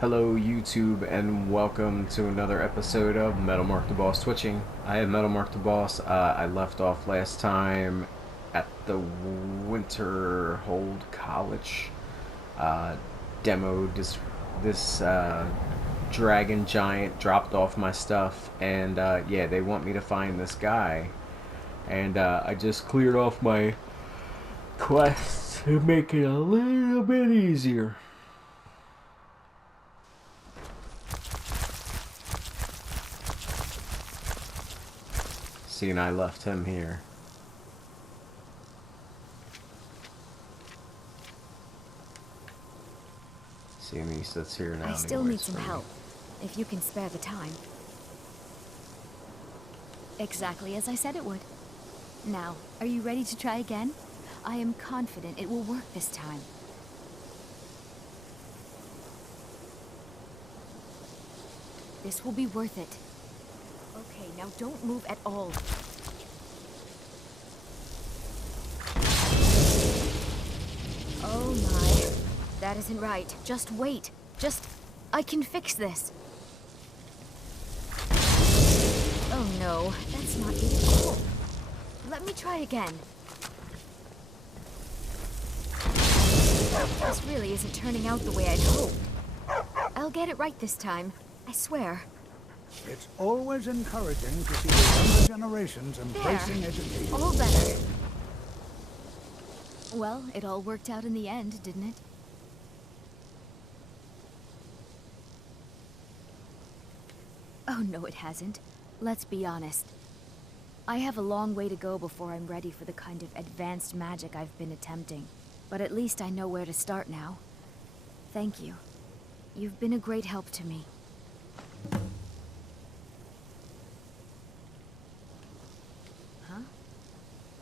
Hello YouTube and welcome to another episode of MetalmarkthebossTwitching. I am MetalmarkTheBoss. I left off last time at the Winterhold College. Demoed this dragon giant, dropped off my stuff, and yeah, they want me to find this guy. And I just cleared off my quest to make it a little bit easier. See, and I left him here. See, and he sits here now. I still need some help, if you can spare the time. Exactly as I said it would. Now, are you ready to try again? I am confident it will work this time. This will be worth it. Okay, now don't move at all. Oh my. That isn't right. Just wait. I can fix this. Oh no, that's not even cool. Let me try again. This really isn't turning out the way I'd hoped. I'll get it right this time. I swear. It's always encouraging to see the younger generations embracing education. All better. Well, it all worked out in the end, didn't it? Oh, no, it hasn't. Let's be honest. I have a long way to go before I'm ready for the kind of advanced magic I've been attempting. But at least I know where to start now. Thank you. You've been a great help to me. Huh?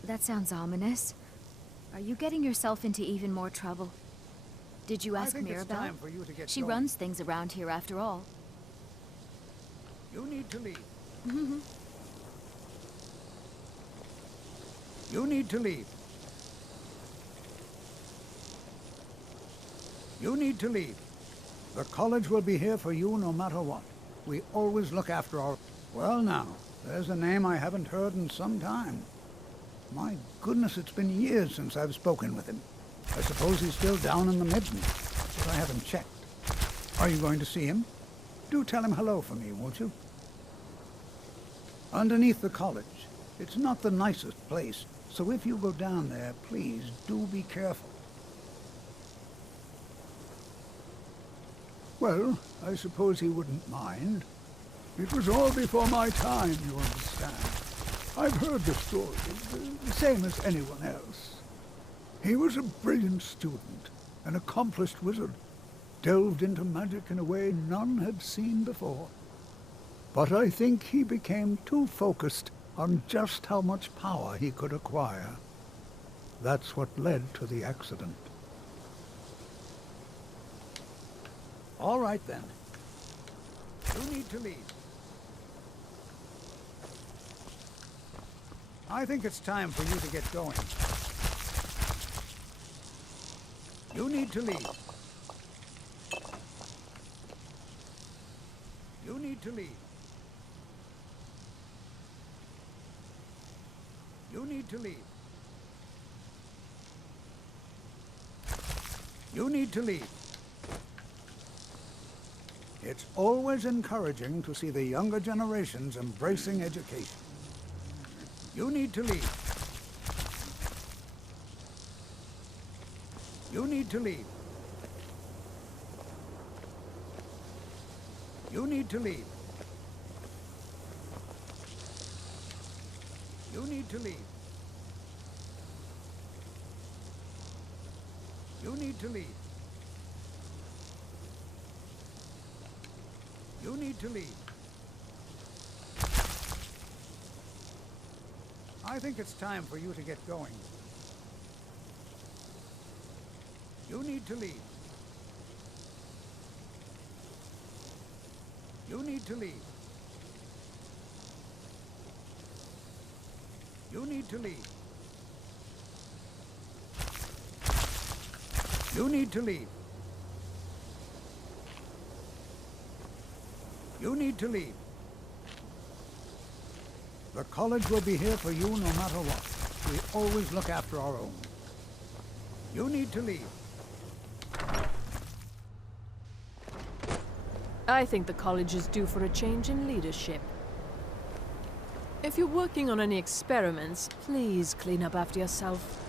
That sounds ominous. Are you getting yourself into even more trouble? Did you ask Mirabelle? She runs things around here after all. You need to leave. You need to leave. You need to leave. The college will be here for you no matter what. We always look after our... Well now, there's a name I haven't heard in some time. My goodness, it's been years since I've spoken with him. I suppose he's still down in the Midlands, but I haven't checked. Are you going to see him? Do tell him hello for me, won't you? Underneath the college. It's not the nicest place, so if you go down there, please do be careful. Well, I suppose he wouldn't mind. It was all before my time, you understand. I've heard the story, the same as anyone else. He was a brilliant student, an accomplished wizard, delved into magic in a way none had seen before. But I think he became too focused on just how much power he could acquire. That's what led to the accident. All right then. You need to leave. I think it's time for you to get going. You need to leave. You need to leave. You need to leave. You need to leave. It's always encouraging to see the younger generations embracing education. You need to leave. You need to leave. You need to leave. You need to leave. You need to leave. You need to leave. I think it's time for you to get going. You need to leave. You need to leave. You need to leave. You need to leave. You need to leave. The college will be here for you no matter what. We always look after our own. You need to leave. I think the college is due for a change in leadership. If you're working on any experiments, please clean up after yourself.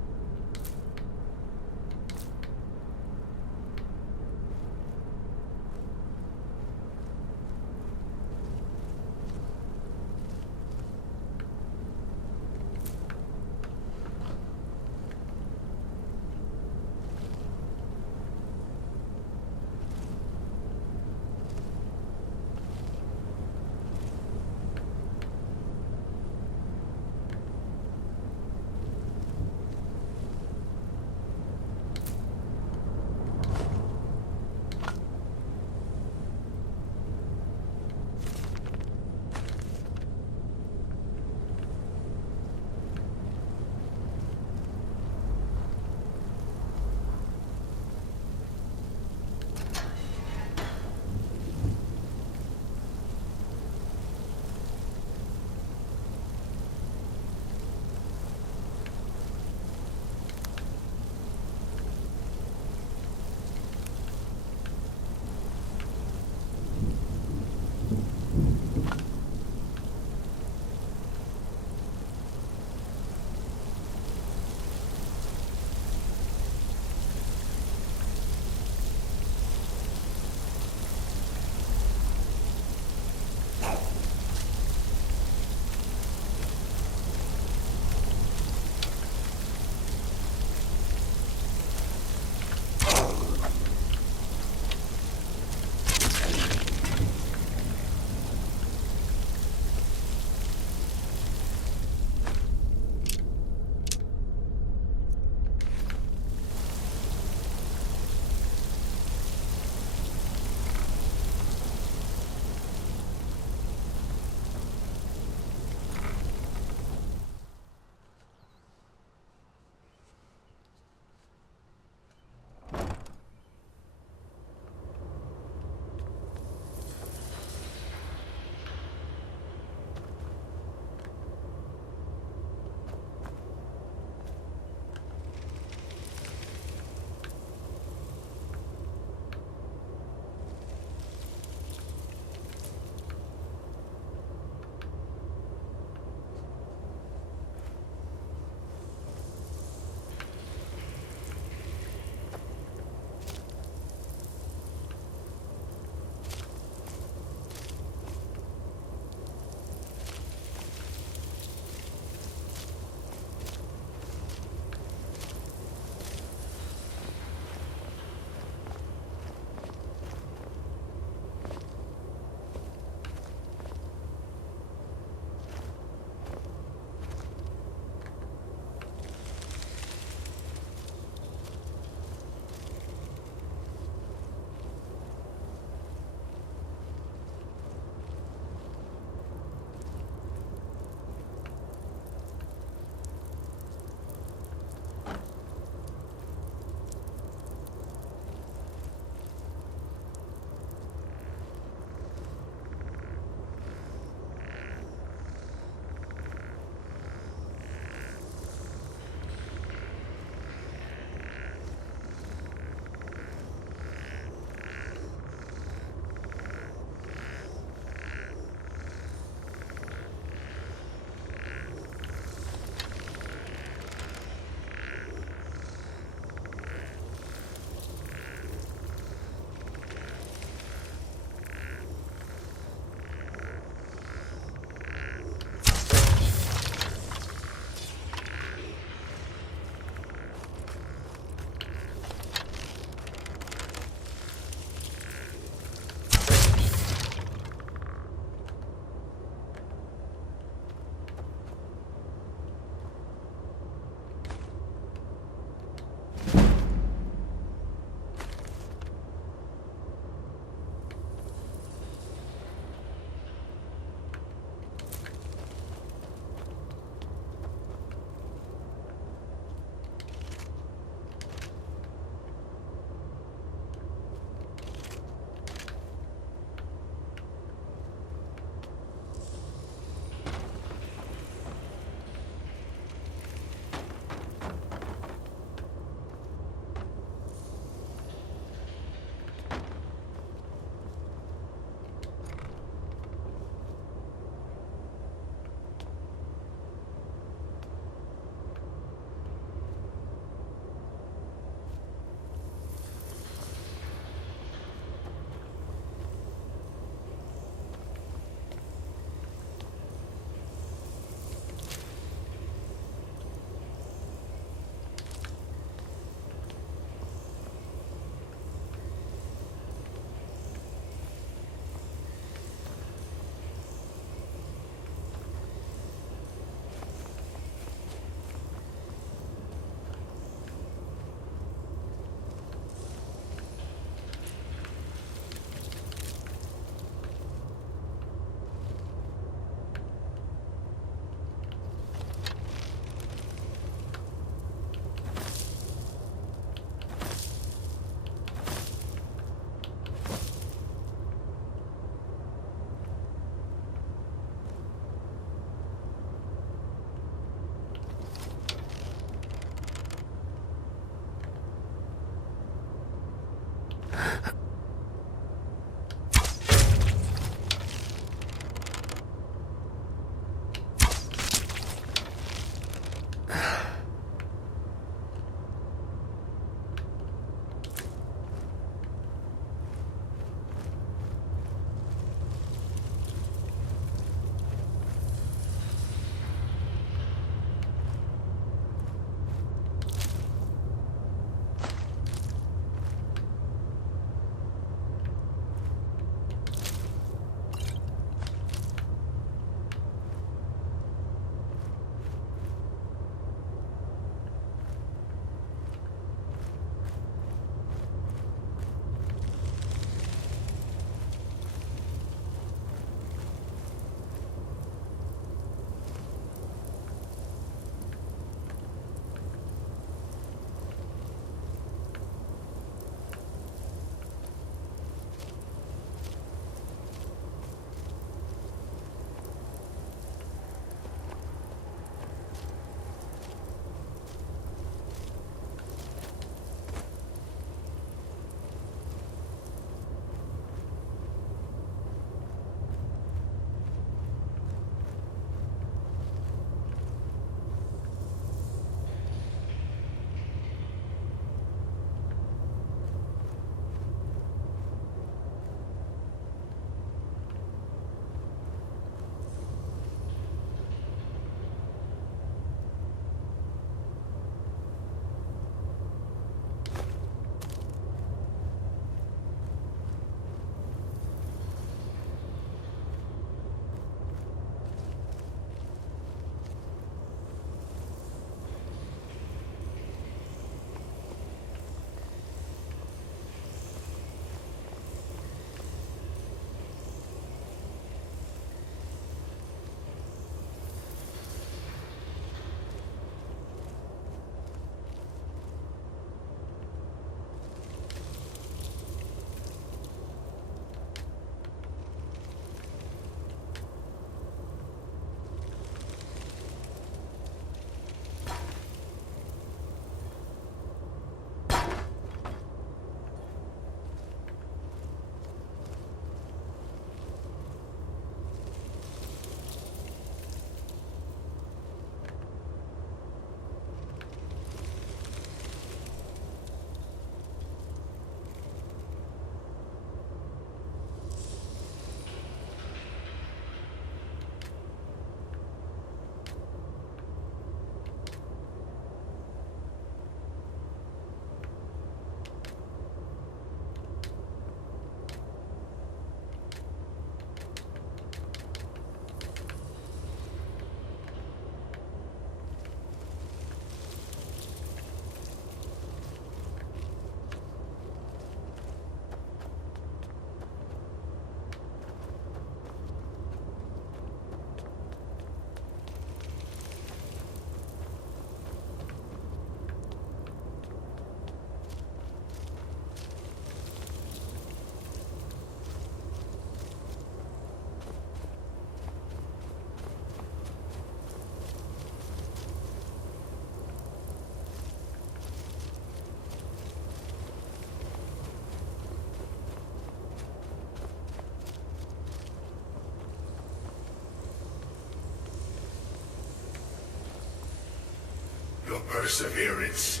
perseverance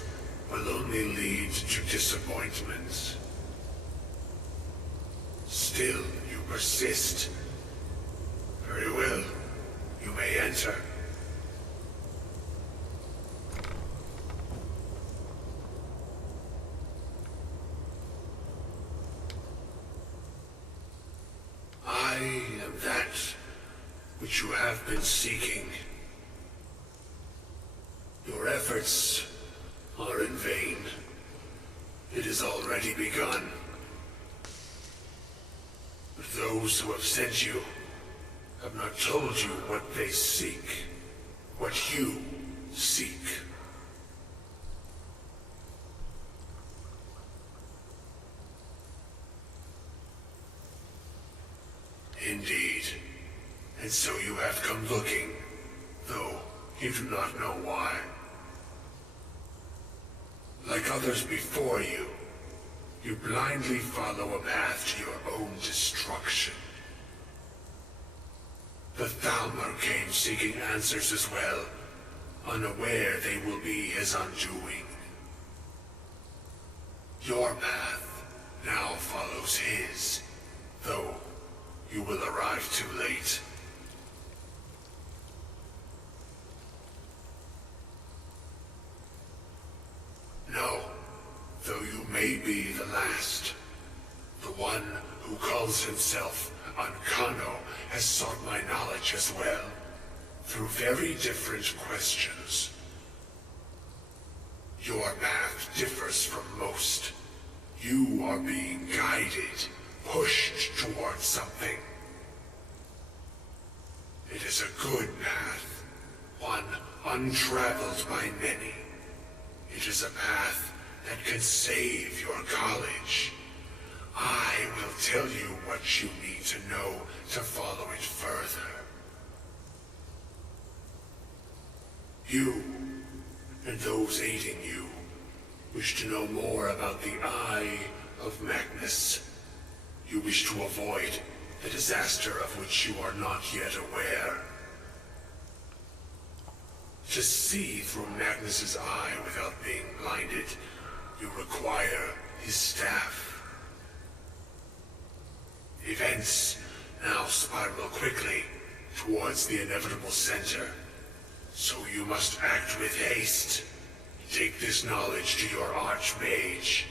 will only lead to disappointments. Still, you persist. Very well. You may enter. I am that which you have been seeking. Your efforts are in vain. It has already begun. But those who have sent you have not told you what they seek, what you seek. Indeed. And so you have come looking, though you do not know why. Like others before you, you blindly follow a path to your own destruction. The Thalmor came seeking answers as well, unaware they will be his undoing. Your path now follows his, though you will arrive too late. No, though you may be the last. The one who calls himself Ancano has sought my knowledge as well, through very different questions. Your path differs from most. You are being guided, pushed towards something. It is a good path, one untraveled by many. It is a path that can save your college. I will tell you what you need to know to follow it further. You, and those aiding you, wish to know more about the Eye of Magnus. You wish to avoid the disaster of which you are not yet aware. To see through Magnus's eye without being blinded, you require his staff. Events now spiral quickly towards the inevitable center, so you must act with haste. Take this knowledge to your Archmage.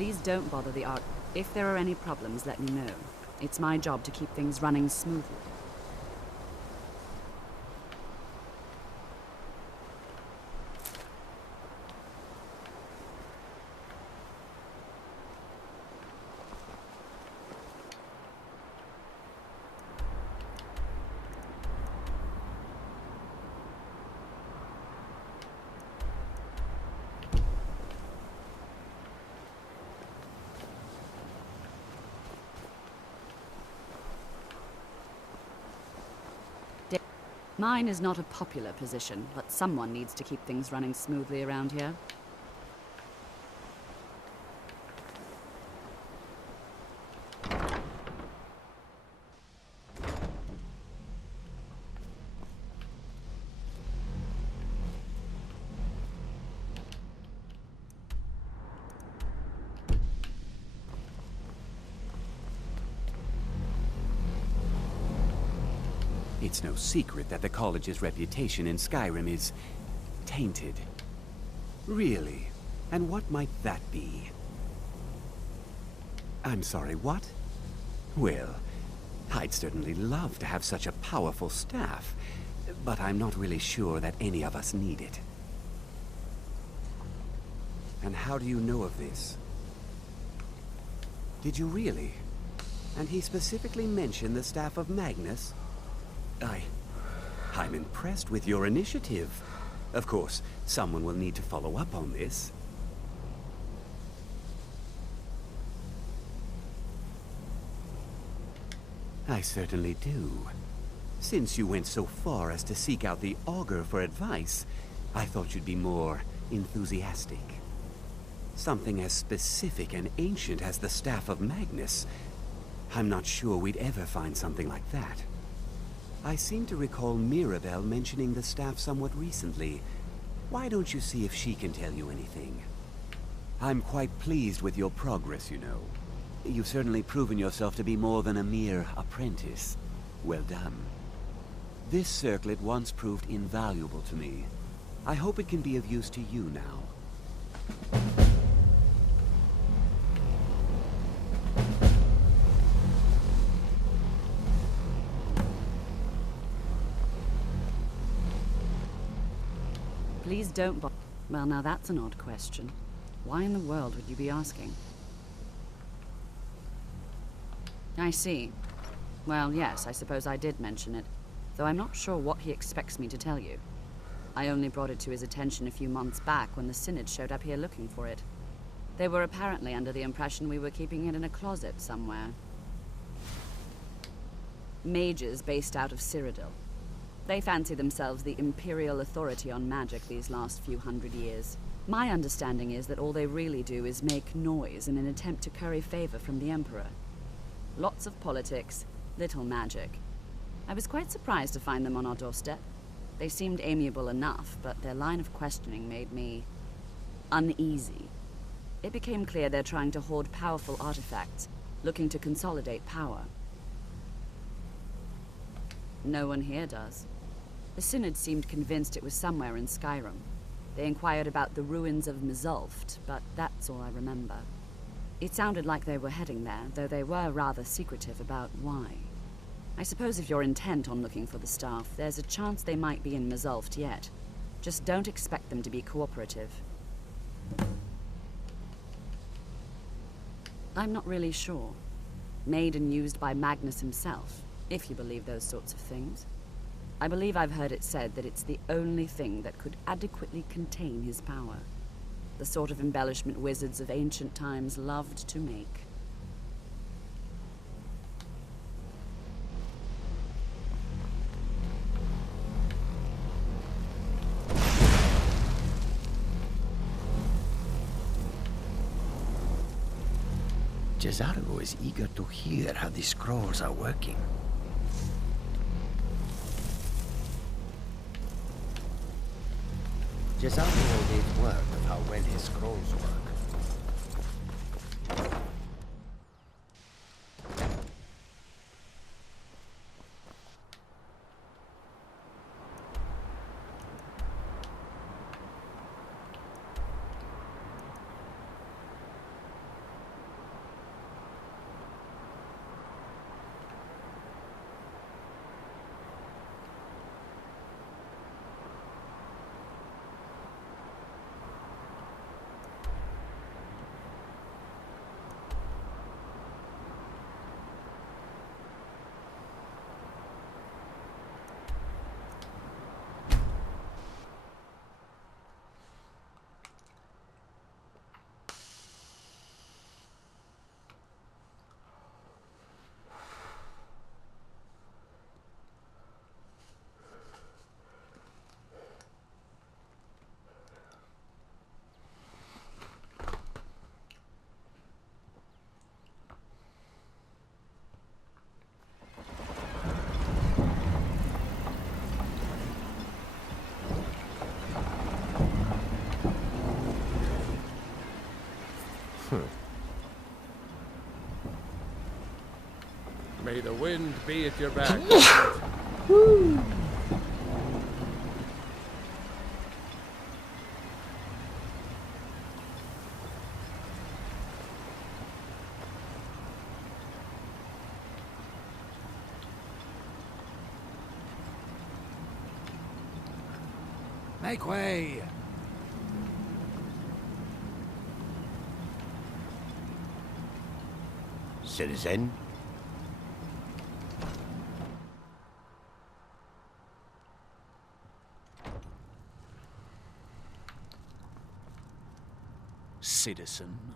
Please don't bother the art. If there are any problems, let me know. It's my job to keep things running smoothly. Mine is not a popular position, but someone needs to keep things running smoothly around here. It's no secret that the college's reputation in Skyrim is tainted. Really? And what might that be? I'm sorry, what? Well, I'd certainly love to have such a powerful staff, but I'm not really sure that any of us need it. And how do you know of this? Did you really? And he specifically mentioned the staff of Magnus? I'm impressed with your initiative. Of course, someone will need to follow up on this. I certainly do. Since you went so far as to seek out the Augur for advice, I thought you'd be more enthusiastic. Something as specific and ancient as the Staff of Magnus. I'm not sure we'd ever find something like that. I seem to recall Mirabelle mentioning the staff somewhat recently. Why don't you see if she can tell you anything? I'm quite pleased with your progress, you know. You've certainly proven yourself to be more than a mere apprentice. Well done. This circlet once proved invaluable to me. I hope it can be of use to you now. Please don't Well, now that's an odd question. Why in the world would you be asking? I see. Well, yes, I suppose I did mention it, though I'm not sure what he expects me to tell you. I only brought it to his attention a few months back when the Synod showed up here looking for it. They were apparently under the impression we were keeping it in a closet somewhere. Mages based out of Cyrodiil. They fancy themselves the imperial authority on magic these last few hundred years. My understanding is that all they really do is make noise in an attempt to curry favor from the Emperor. Lots of politics, little magic. I was quite surprised to find them on our doorstep. They seemed amiable enough, but their line of questioning made me uneasy. It became clear they're trying to hoard powerful artifacts, looking to consolidate power. No one here does. The Synod seemed convinced it was somewhere in Skyrim. They inquired about the ruins of Mzulft, but that's all I remember. It sounded like they were heading there, though they were rather secretive about why. I suppose if you're intent on looking for the staff, there's a chance they might be in Mzulft yet. Just don't expect them to be cooperative. I'm not really sure. Made and used by Magnus himself, if you believe those sorts of things. I believe I've heard it said that it's the only thing that could adequately contain his power. The sort of embellishment wizards of ancient times loved to make. Cesargo is eager to hear how the scrolls are working. Cesargo gave word of how well his scrolls work. May the wind be at your back. Make way! Citizen? Citizen?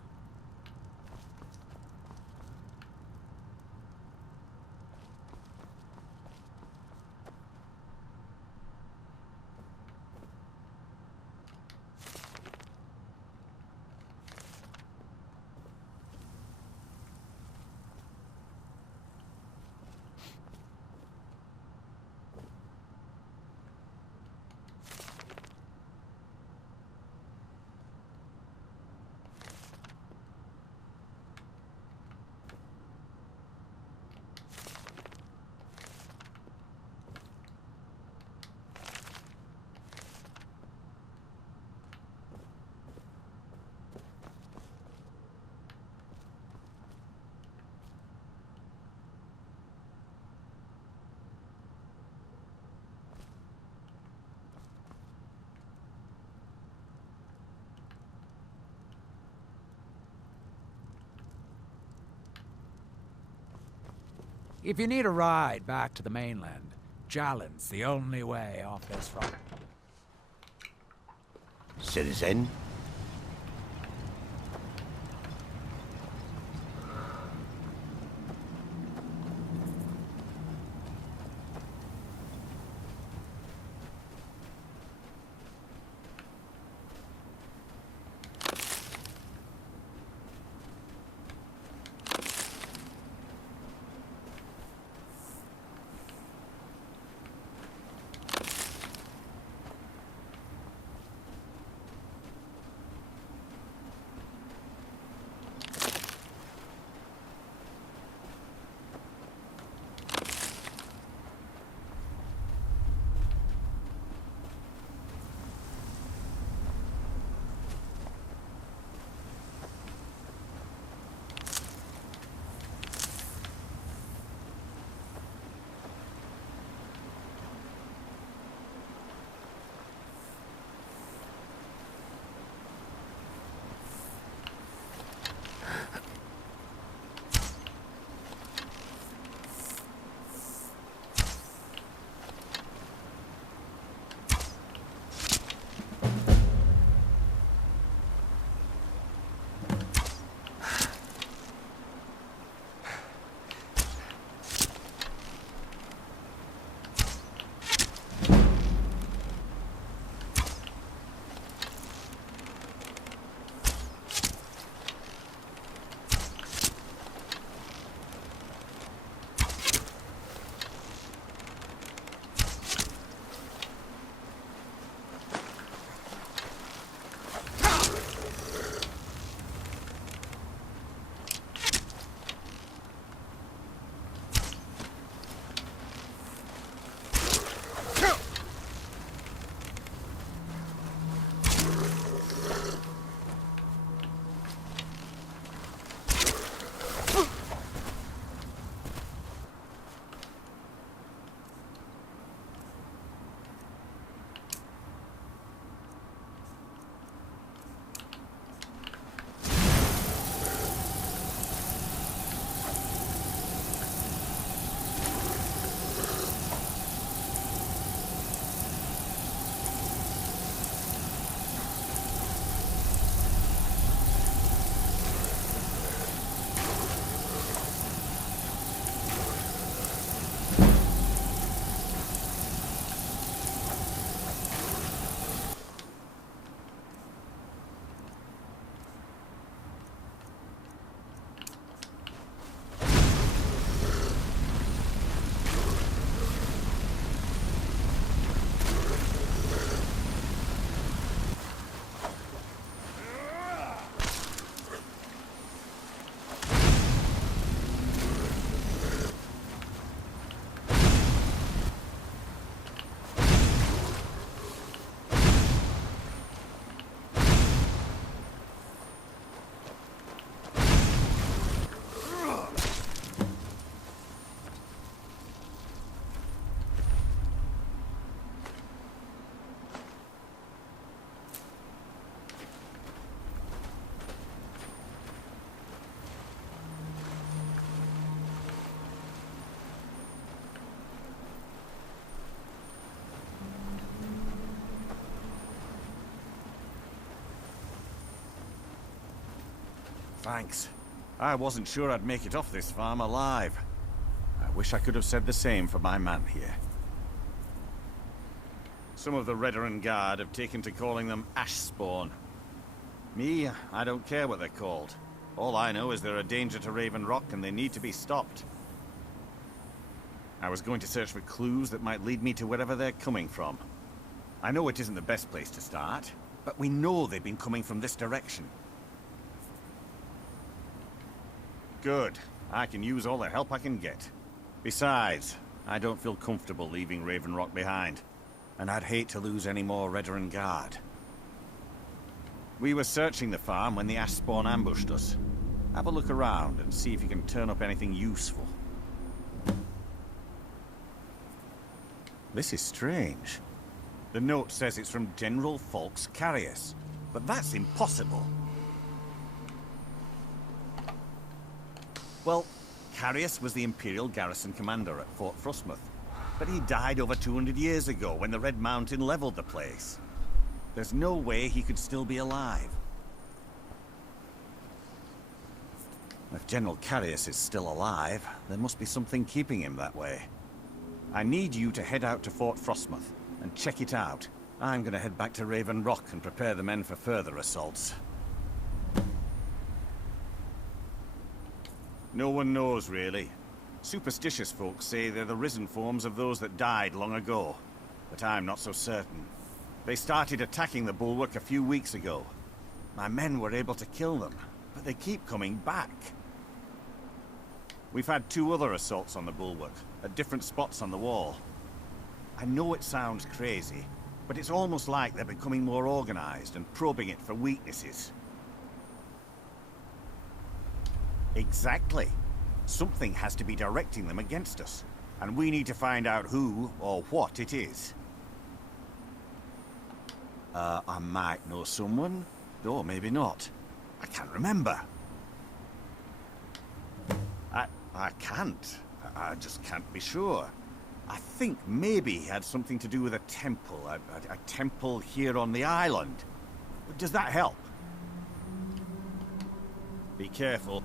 If you need a ride back to the mainland, Jalen's the only way off this front. Citizen? Thanks. I wasn't sure I'd make it off this farm alive. I wish I could have said the same for my man here. Some of the Redoran Guard have taken to calling them Ashspawn. Me, I don't care what they're called. All I know is they're a danger to Raven Rock and they need to be stopped. I was going to search for clues that might lead me to wherever they're coming from. I know it isn't the best place to start, but we know they've been coming from this direction. Good. I can use all the help I can get. Besides, I don't feel comfortable leaving Raven Rock behind, and I'd hate to lose any more Redoran Guard. We were searching the farm when the Ashspawn ambushed us. Have a look around and see if you can turn up anything useful. This is strange. The note says it's from General Falx Carius, but that's impossible. Well, Carius was the Imperial garrison commander at Fort Frostmoth, but he died over 200 years ago when the Red Mountain leveled the place. There's no way he could still be alive. If General Carius is still alive, there must be something keeping him that way. I need you to head out to Fort Frostmoth and check it out. I'm gonna head back to Raven Rock and prepare the men for further assaults. No one knows, really. Superstitious folks say they're the risen forms of those that died long ago, but I'm not so certain. They started attacking the bulwark a few weeks ago. My men were able to kill them, but they keep coming back. We've had 2 other assaults on the bulwark, at different spots on the wall. I know it sounds crazy, but it's almost like they're becoming more organized and probing it for weaknesses. Exactly. Something has to be directing them against us, and we need to find out who or what it is. I might know someone, or maybe not. I can't remember. I can't. I just can't be sure. I think maybe he had something to do with a temple. A temple here on the island. Does that help? Be careful.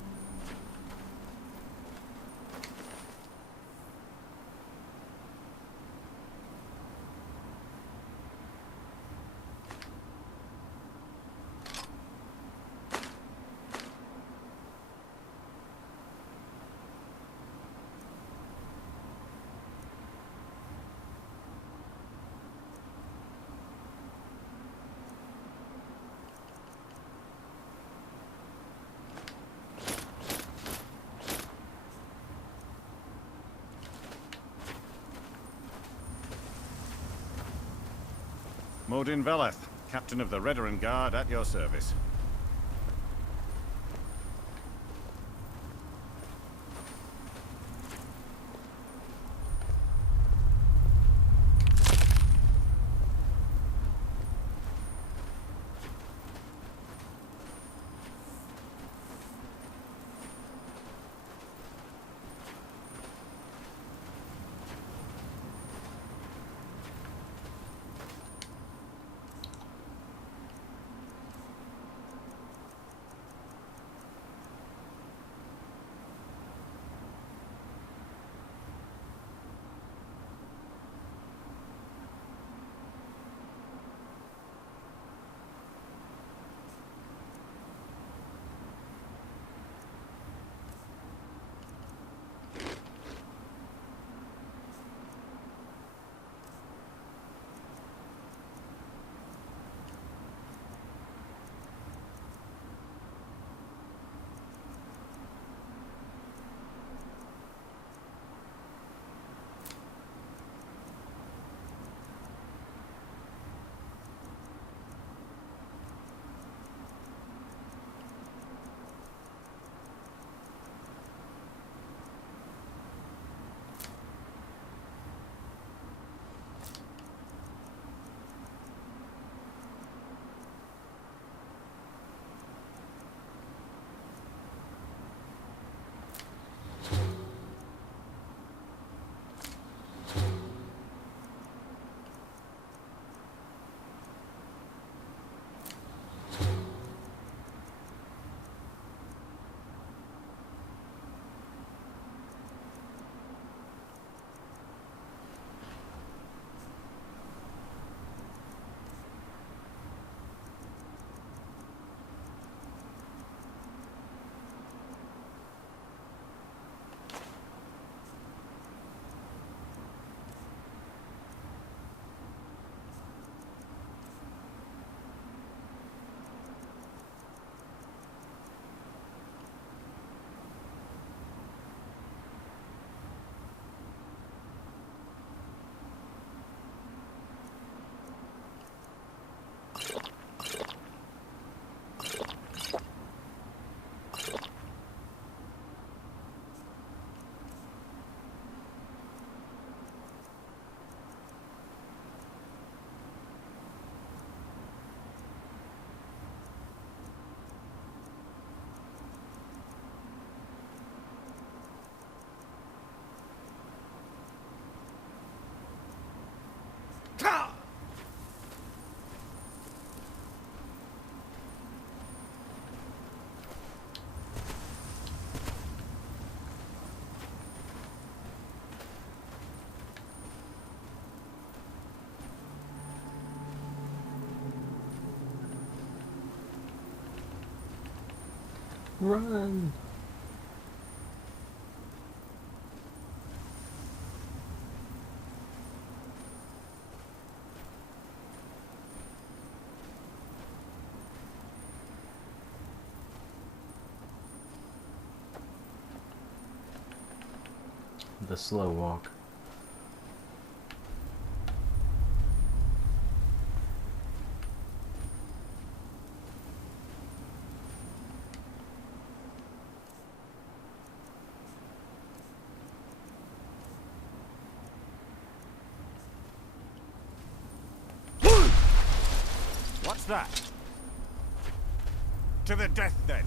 Modin Veleth, captain of the Redoran Guard, at your service. Run! The slow walk. What's that? To the death, then.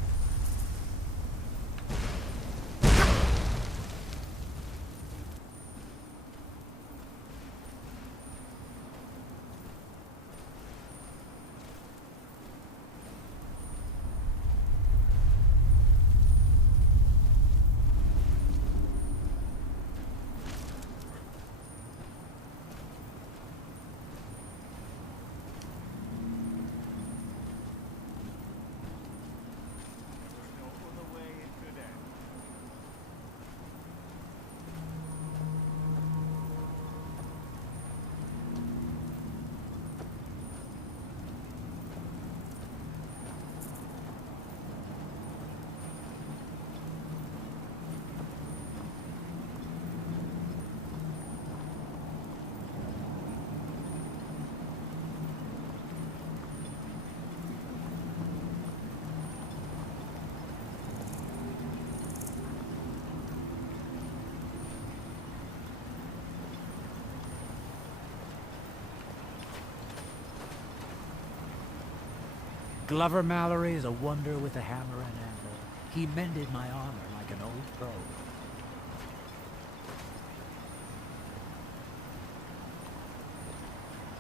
Glover Mallory is a wonder with a hammer and anvil. He mended my armor like an old pro.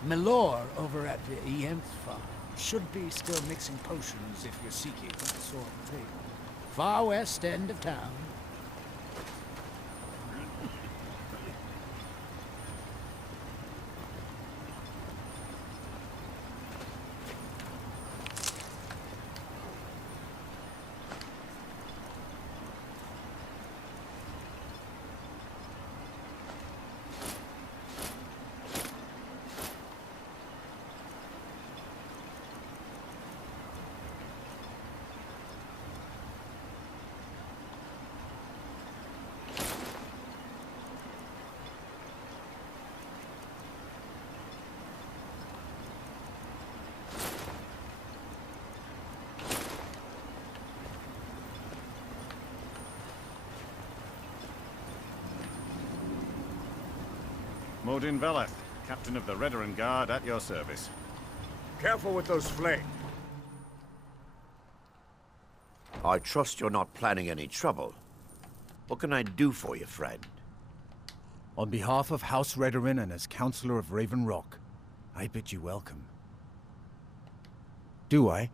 Milor over at the Iemth farm should be still mixing potions if you're seeking that sort of thing. Far west end of town. Modin Veleth, captain of the Redoran Guard, at your service. Careful with those flames. I trust you're not planning any trouble. What can I do for you, friend? On behalf of House Redoran and as Counselor of Raven Rock, I bid you welcome. Do I?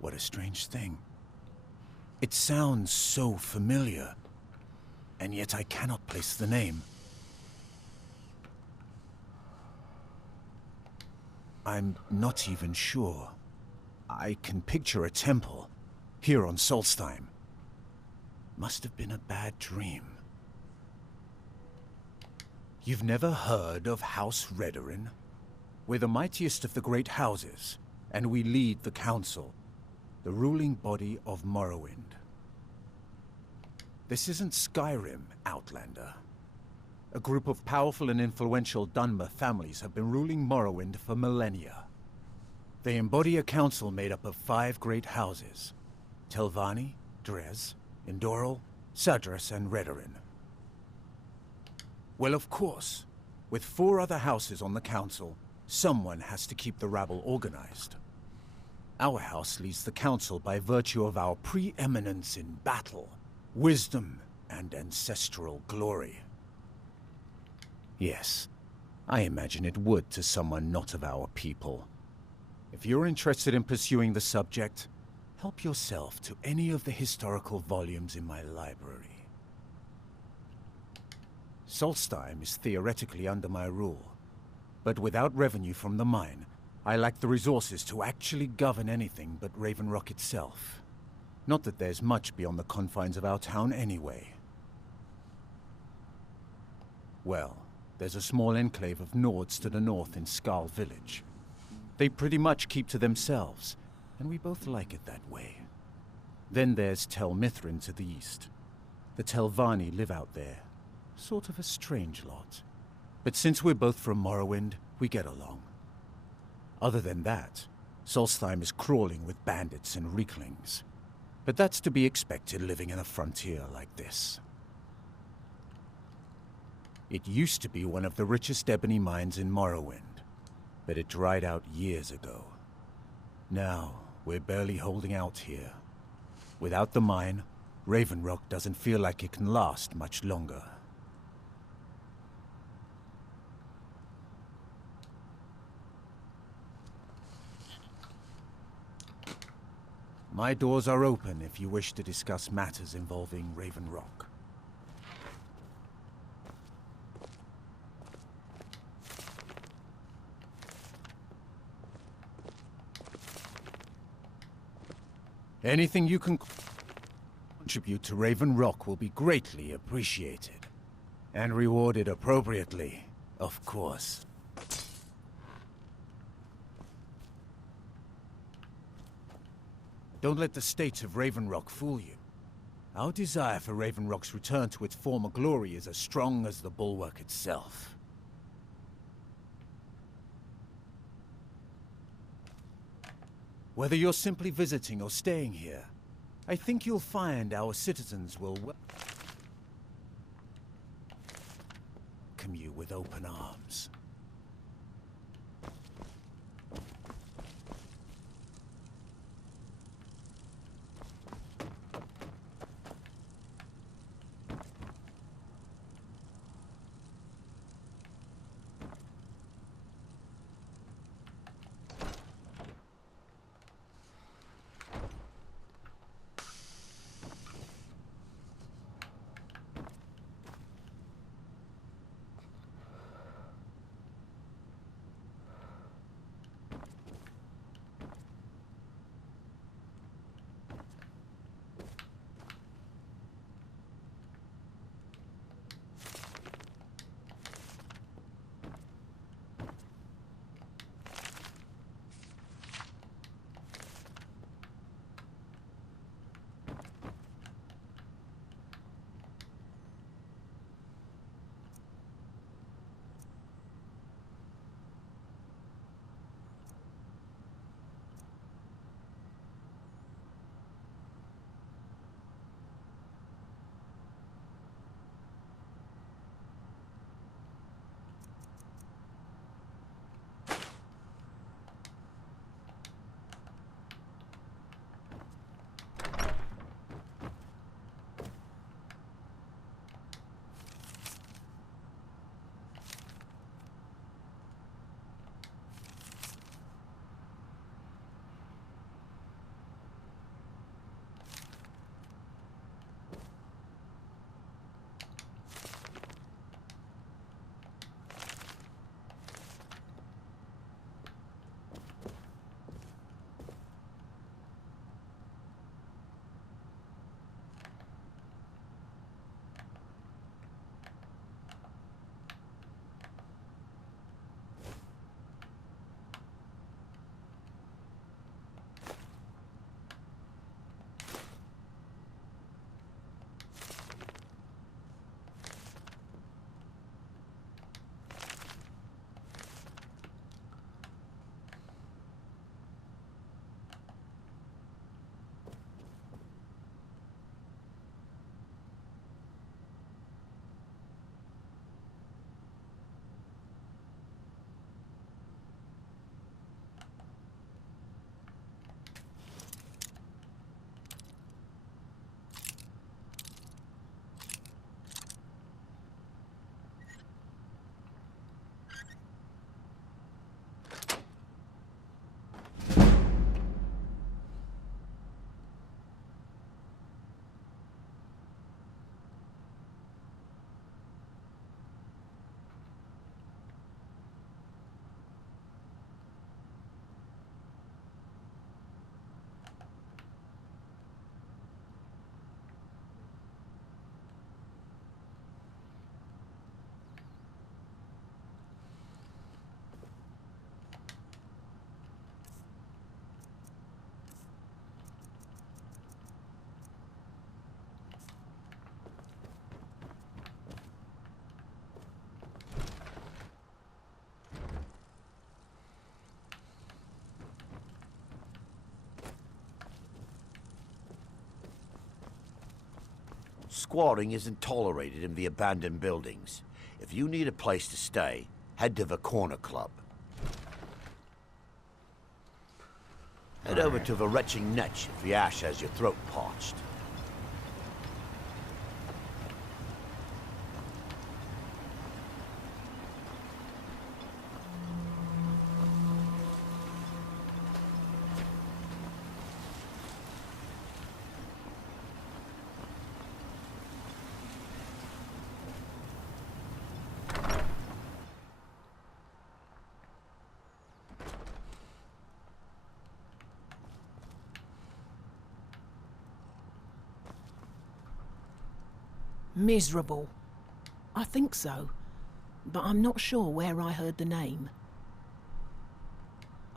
What a strange thing. It sounds so familiar, and yet I cannot place the name. I'm not even sure. I can picture a temple here on Solstheim. Must have been a bad dream. You've never heard of House Redoran? We're the mightiest of the great houses, and we lead the Council, the ruling body of Morrowind. This isn't Skyrim, Outlander. A group of powerful and influential Dunmer families have been ruling Morrowind for millennia. They embody a council made up of 5 great houses: Telvanni, Dres, Indoril, Sadras, and Redoran. Well, of course, with 4 other houses on the council, someone has to keep the rabble organized. Our house leads the council by virtue of our preeminence in battle, wisdom, and ancestral glory. Yes, I imagine it would to someone not of our people. If you're interested in pursuing the subject, help yourself to any of the historical volumes in my library. Solstheim is theoretically under my rule, but without revenue from the mine, I lack the resources to actually govern anything but Raven Rock itself. Not that there's much beyond the confines of our town anyway. Well, there's a small enclave of Nords to the north in Skal Village. They pretty much keep to themselves, and we both like it that way. Then there's Tel Mithrin to the east. The Telvanni live out there. Sort of a strange lot. But since we're both from Morrowind, we get along. Other than that, Solstheim is crawling with bandits and Reeklings. But that's to be expected living in a frontier like this. It used to be one of the richest ebony mines in Morrowind, but it dried out years ago. Now, we're barely holding out here. Without the mine, Raven Rock doesn't feel like it can last much longer. My doors are open if you wish to discuss matters involving Raven Rock. Anything you can contribute to Raven Rock will be greatly appreciated. And rewarded appropriately, of course. Don't let the state of Raven Rock fool you. Our desire for Raven Rock's return to its former glory is as strong as the bulwark itself. Whether you're simply visiting or staying here, I think you'll find our citizens will welcome you with open arms. Squatting isn't tolerated in the abandoned buildings. If you need a place to stay, head to the Corner Club. Head over to the Retching Netch if the ash has your throat parched. Miserable. I think so, but I'm not sure where I heard the name.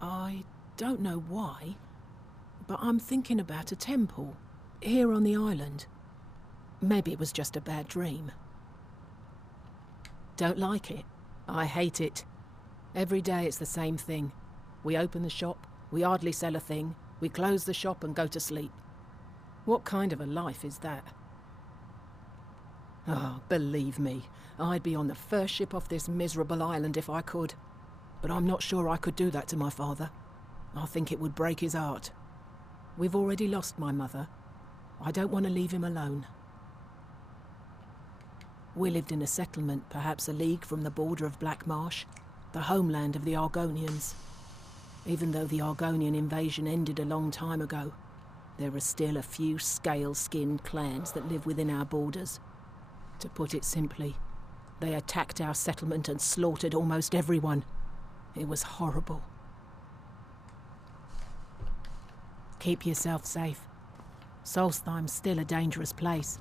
I don't know why, but I'm thinking about a temple here on the island. Maybe it was just a bad dream. Don't like it. I hate it. Every day it's the same thing. We open the shop, we hardly sell a thing, we close the shop and go to sleep. What kind of a life is that? Oh, believe me, I'd be on the first ship off this miserable island if I could. But I'm not sure I could do that to my father. I think it would break his heart. We've already lost my mother. I don't want to leave him alone. We lived in a settlement, perhaps a league from the border of Black Marsh, the homeland of the Argonians. Even though the Argonian invasion ended a long time ago, there are still a few scale-skinned clans that live within our borders. To put it simply, they attacked our settlement and slaughtered almost everyone. It was horrible. Keep yourself safe. Solstheim's still a dangerous place.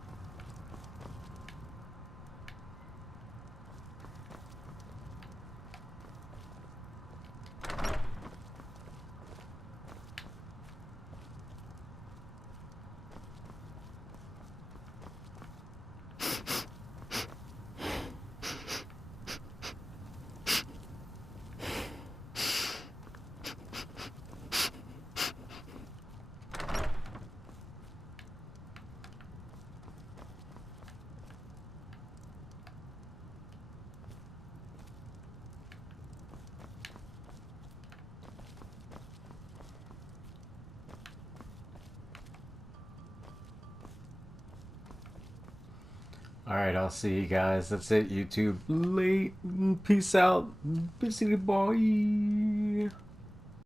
Alright, I'll see you guys. That's it, YouTube. Late. Peace out. Busy boy.